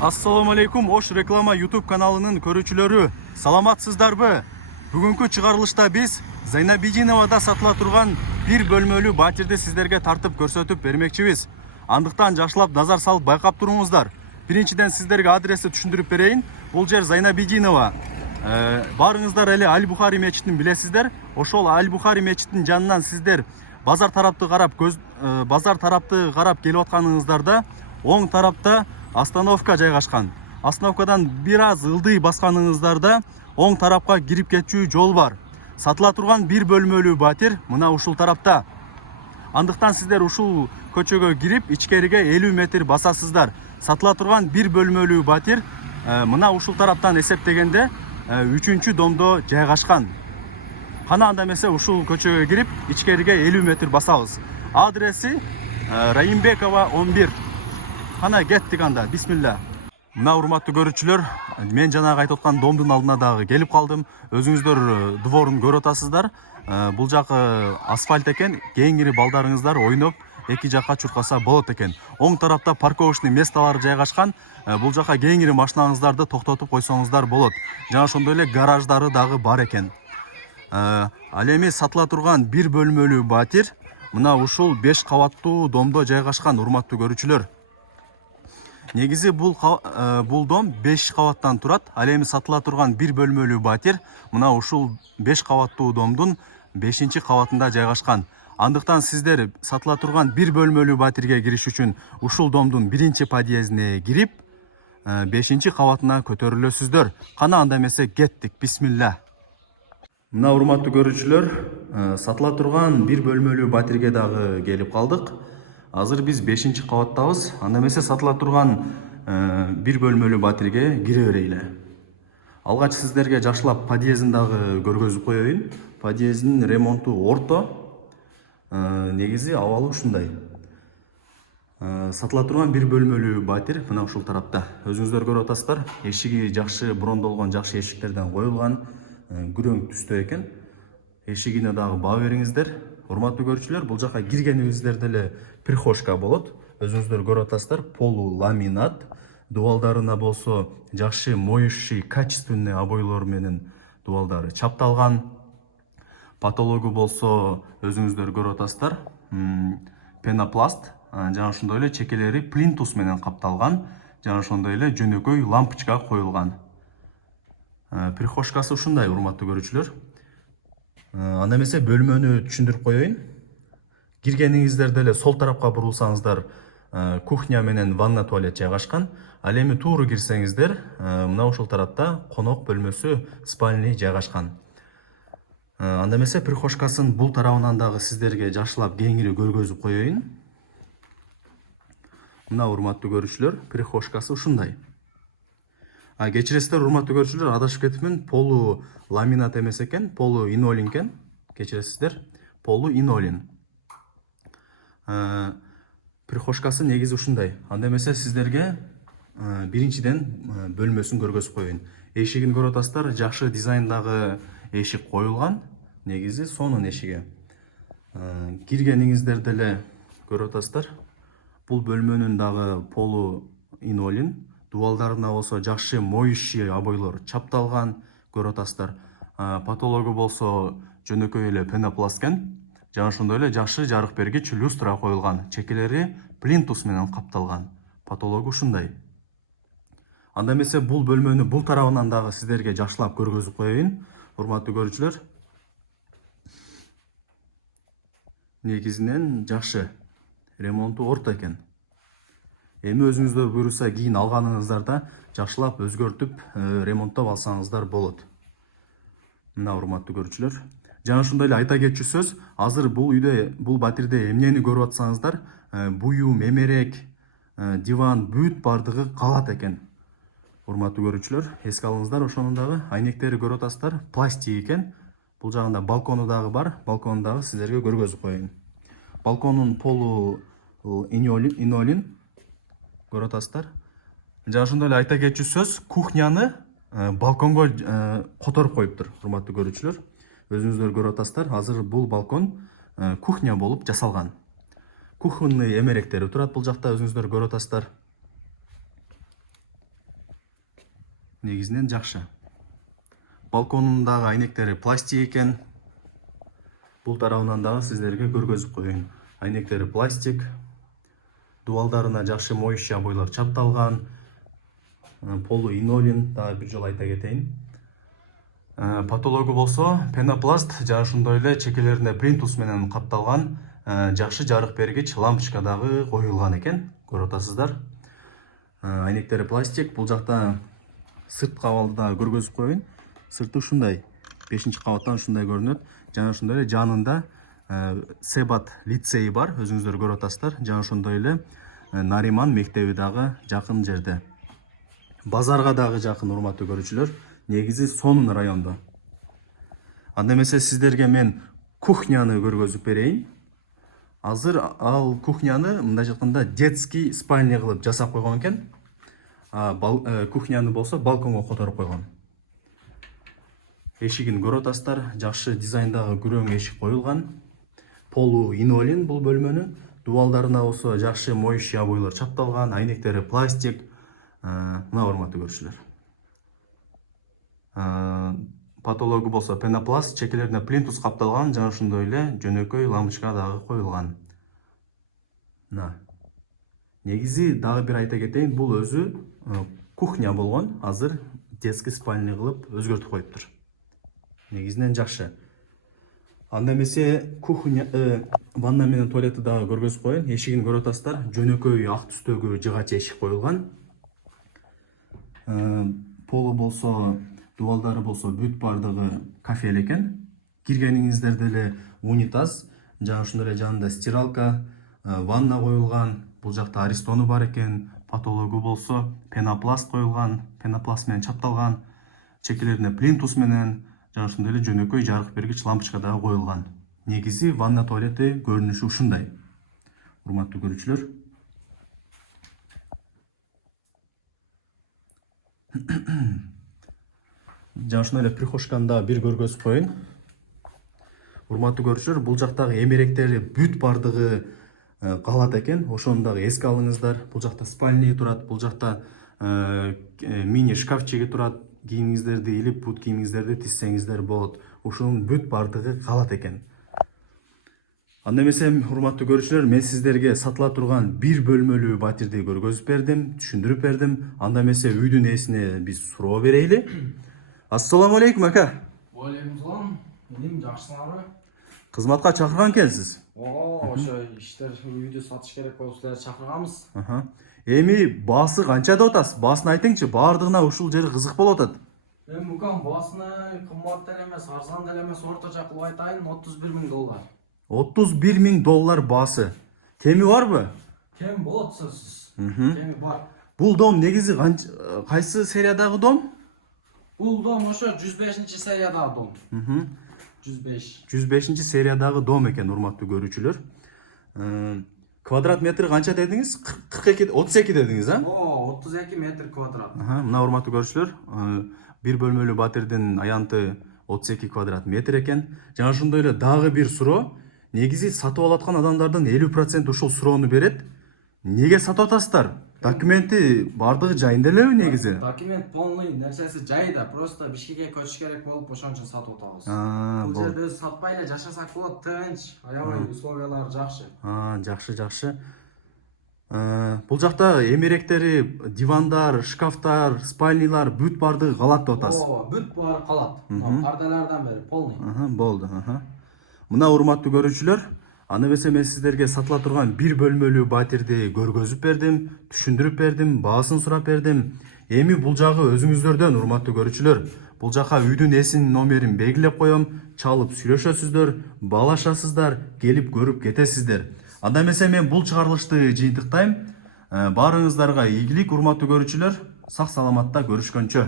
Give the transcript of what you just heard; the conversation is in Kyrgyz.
Assalamu alaikum, Oş Reklama YouTube kanalının көрүүчүлөрү. Саламатсыздарбы? Бүгүнкү чыгарылышта биз Зайнабидиновада сатыла турган бир бөлмөлүү батирди сиздерге тартып көрсөтүп бермекчибиз. Андыктан жакшылап назар салып байкап туруңуздар. Биринчиден сиздерге адрести түшүндүрүп берейин. Бул жер Зайнабидинова. Баарыңыздар эле Аль-Бухари мечитин билесиздер. Ошол Аль-Бухари мечитин жанынан сиздер базар тарапты карап келип атканыңыздарда оң тарапта остановка жайгашкан. Остановкадан бир аз ылдый басканыңыздарда оң тарапка кирип кетчү жол бар. Сатыла турган бир бөлмөлүү батир мына ушул тарапта. Андыктан сиздер ушул көчөгө кирип, ичкериге 50 метр басасыздар. Сатыла турган бир бөлмөлүү батир мына ушул тараптан эсептегенде 3-чү домдо жайгашкан. Кана анда эмесе ушул көчөгө кирип, ичкериге 50 метр басабыз. Адреси Раимбекова 11. Кана кеттик анда, бисмилла. Мына урматтуу көрүүчүлөр, мен жанагы айтып аткан домдун алдына дагы келип калдым. Өзүңүздөр дворун көрүп атасыздар. Бул жак асфальт экен, кеңири балдарыңыздар ойноп эки жакка чуркаса болот экен. Оң тарапта парковочный месталар жайгашкан. Бул жака кеңири машиналарыңыздарды токтотуп койсоңуздар болот. Жана ошондой эле гараждары дагы бар экен. Ал эми сатыла турган бир бөлмөлүү батир мына ушул 5 кабаттуу домдо жайгашкан, урматтуу көрүүчүлөр. Негизи бул дом 5 кабаттан турат. Ал эми сатыла турган бир бөлмөлүү батир мына ушул 5 кабаттуу домдун 5-чи кабатында жайгашкан. Андыктан сиздер сатыла турган бир бөлмөлүү батирге кириш үчүн ушул домдун 1-чи подъездине кирип, 5-чи кабатына көтөрүлөсүздөр. Кана анда эмесе кеттик, бисмилла. Мына урматтуу көрүүчүлөр, сатыла турган бир бөлмөлүү батирге дагы келип калдык. Азыр биз 5-чи кабаттабыз. Анда эмесе сатыла турган бир бөлмөлүү батирге кире берели. Алгач сиздерге жакшылап подъездин дагы көргөзүп коеюн. Подъездин ремонту орто. Негизи абалы ушундай. Сатыла турган бир бөлмөлүү батир мына ушул тарапта. Өзүңүздөр көрүп атасыздар. Эшиги жакшы брондолгон, жакшы эшиктерден коюлган, күрөң түстө экен. Эшигине дагы баа бериңиздер. Урматтуу көрүүчүлөр, бул жака киргениңиздер деле прихожка болот. Өзүңүздөр көрүп атасыздар, полу ламинат. Дубалдарына болсо жакшы моющий, качественный обойлор менен дубалдары чапталган. Потологу болсо өзүңүздөр көрүп атасыздар, пенопласт, жана ошондой эле чекелери плинтус менен капталган, жана ошондой эле жөнөкөй лампочка коюлган. Прихожкасы ушундай, урматтуу көрүүчүлөр. Анда эмесе бөлмөнү түшүндүрүп коеюн. Киргениңиздер деле сол тарапка бурулсаңыздар, кухня менен ванна туалет жайгашкан. Ал эми тууру кирсеңиздер, мына ушул тарапта конок бөлмөсү, спальный жайгашкан. Анда эмесе прихожкасын бул тарабынан дагы сиздерге жакшылап кеңири көргөзүп коеюн. Мына урматтуу көрүүчүлөр, прихожкасы ушундай. Кечиресиздер, урматтуу көрүүчүлөр, адашып кетипмин. Полу ламинат эмес экен, полу инолин экен. Кечиресиздер, полу инолин. Прихожкасы негизи ушундай. Анда эмесе сиздерге биринчиден бөлмөсүн көргөзүп коеюн. Эшигин көрүп атасыздар, жакшы дизайндагы эшик коюлган. Негизи сонун эшиги. Киргениңиздер деле көрүп атасыздар. Бул бөлмөнүн дагы полу инолин. Дубалдарына болсо жакшы моющий обойлор чапталган, көрүп атасыздар. Потологу болсо жөнөкөй эле пенопласт экен. Жана ошондой эле жакшы жарык бергич люстра коюлган. Чекелери плинтус менен капталган. Потологу ушундай. Анда эмесе бул бөлмөнү бул тарабынан дагы сиздерге жакшылап көргөзүп коеюн. Урматтуу көрүүчүлөр. Негизинен жакшы. Ремонту орто экен. Эми өзүңүздөр буйруса кийин алганыңыздарда жакшылап өзгөртүп, ремонттоп алсаңыздар болот. Мына урматтуу көрүүчүлөр. Жана ошондой эле айта кетчү сөз, азыр бул үйдө, бул батирде эмнени көрүп атсаңыздар, буюу, мемерек, диван, бүт бардыгы калат экен. Урматтуу көрүүчүлөр, эске алыңыздар, ошонун дагы айнектери көрүп атасыздар, пластик экен. Бул жагында балкону дагы бар, балконун дагы сиздерге көргөзүп коеюн. Балконун полу инолин көрүп атасыздар. Жана ошондой эле айта кетчү сөз, кухняны балконго которуп коюптур, урматтуу көрүүчүлөр. Өзүңүздөр көрүп атасыздар, азыр бул балкон кухня болуп жасалган. Кухонный эмеректери турат бул жакта, өзүңүздөр көрүп атасыздар. негизинен жакшы. Балконундагы айнектери пластик экен. Бул тарабынан дагы сиздерге көргөзүп коеюн. Айнектери пластик. Дубалдарына жакшы моюща бойлор чапталган. Полу инолин, дагы бир жолу айта кетейин. Потологу болсо пенопласт жана ошондой эле чекелерине плинтус менен капталган жакшы жарык бергич лампочка дагы коюлган экен. Көрүп атасыздар. Айнектери пластик. Бул жакта сырт кабалды дагы көргөзүп коеюн. Сырты ушундай. 5-кабаттан ушундай көрүнөт. Жана ошондой эле жанында Себат лицейи бар, өзүңүздөр көрүп атасыздар. Жана ошондой эле Нариман мектеби дагы жакын жерде. Базарга дагы жакын, урматтуу көрүүчүлөр. Негизи сонун райондо. Анда эмесе сиздерге мен кухняны көргөзүп берейин. Азыр ал кухняны мындай айтканда детский спальня кылып жасап койгон экен. Кухняны болсо балконго которуп койгон. Эшигин көрүп атасыздар, жакшы дизайндагы күрөң эшик коюлган. Полу инолин бул бөлмөнүн. Дубалдарына болсо жакшы моющий бойлор чапталган, айнектери пластик. Мына урматтуу көрүүчүлөр. Потологу болсо пенопласт, чекелерине плинтус капталган, жана ошондой эле жөнөкөй лампочка дагы коюлган. Негизи дагы бир айта кетейин, бул өзү кухня болгон, азыр детский спальня кылып өзгөртүп коюптур. Негизинен жакшы. Анда эмесе кухня, ванна менен туалетти дагы көргөзүп коеюн. Эшигин көрүп атасыздар, жөнөкөй ак түстөгү жыгач эшик коюлган. Полу болсо, дубалдары болсо бүт бардыгы кафель экен. Киргениңиздерде эле унитаз, жана ошондой эле жанында стиралка, ванна коюлган. Бул жакта аристону бар экен. Потологу болсо пенопласт коюлган, пенопласт менен чапталган. Чекелерине плинтус менен, жана ошондой эле жөнөкөй жарык бергич лампочка дагы коюлган. Негизи ванна туалети көрүнүшү ушундай. Урматтуу көрүүчүлөр. Жана ошондой эле прихожканы дагы бир көргөзүп коеюн. Урматтуу көрүүчүлөр, бул жактагы эмеректери бүт бардыгы калат экен. Ошону дагы эске алыңыздар. Бул жакта спальня турат, бул жакта мини шкафчиги турат. Кийимиңиздерди илип, бут кийимиңиздерди тизсеңиздер болот. Ушунун бүт бардыгы калат экен. Анда эмесе, урматтуу көрүүчүлөр, мен сиздерге сатыла турган бир бөлмөлүү батирди көргөзүп бердим, түшүндүрүп бердим. Анда эмесе үйдүн ээсине биз суроо берейли. Ассаламу алейкум, ака. Алейкум салам. Менин жакшысыңарбы? Кызматка чакырган экенсиз. Ошо иштер үйдү сатыш керек болуп силерди чакырганбыз. Эми баасы канча деп атасыз? Баасын айтыңчы, баардыгына ушул жери кызык болуп атат. Мен букан баасыны кымбат деле эмес, арзан деле эмес, орточо кылып айтайын, $31,000. $31,000 баасы. Кеми барбы? Кем болот сөзсүз. Кеми бар. Бул дом негизи кайсы сериядагы дом? Бул дом ошо 105-сериядагы дом. 105. 105-сериядагы дом экен, урматтуу көрүүчүлөр. Квадрат метри канча дедиңиз? 32 дедиңиз, а? 32 метр квадрат. Мына урматтуу көрүүчүлөр, бир бөлмөлүү батирдин аянты 32 квадрат метр экен. Жана ошондой эле дагы бир суроо. Негизи сатып алаткан адамдардын 50% ушул суроону берет. Неге сатып атасыздар? Документи бардыгы жайында элеби негизи? Документ полный, нерсеси жайда. Просто Бишкекке көчүш керек болуп, ошон үчүн сатып атабыз. Бул жерде сатпай эле жашасак болот, тынч, аябай условиялар жакшы. Жакшы. Бул жакта эмеректери, дивандар, шкафтар, спальнялар бүт бардыгы калат деп атасыз. Бүт баары калат. Парделерден бери полный. Болду. Мына урматтуу көрүүчүлөр, аны эмесе мен сиздерге сатыла турган бир бөлмөлүү батирди көргөзүп бердим, түшүндүрүп бердим, баасын сурап бердим. Эми бул жагы өзүңүздөрдөн, урматтуу көрүүчүлөр. Бул жака үйдүн ээсинин номерин белгилеп коем, чалып сүйлөшөсүздөр, баалашасыздар, келип көрүп кетесиздер. Анда эмесе мен бул чыгарылышты жыйынтыктайм. Баарыңыздарга ийгилик, урматтуу көрүүчүлөр. Сак саламатта көрүшкөнчө.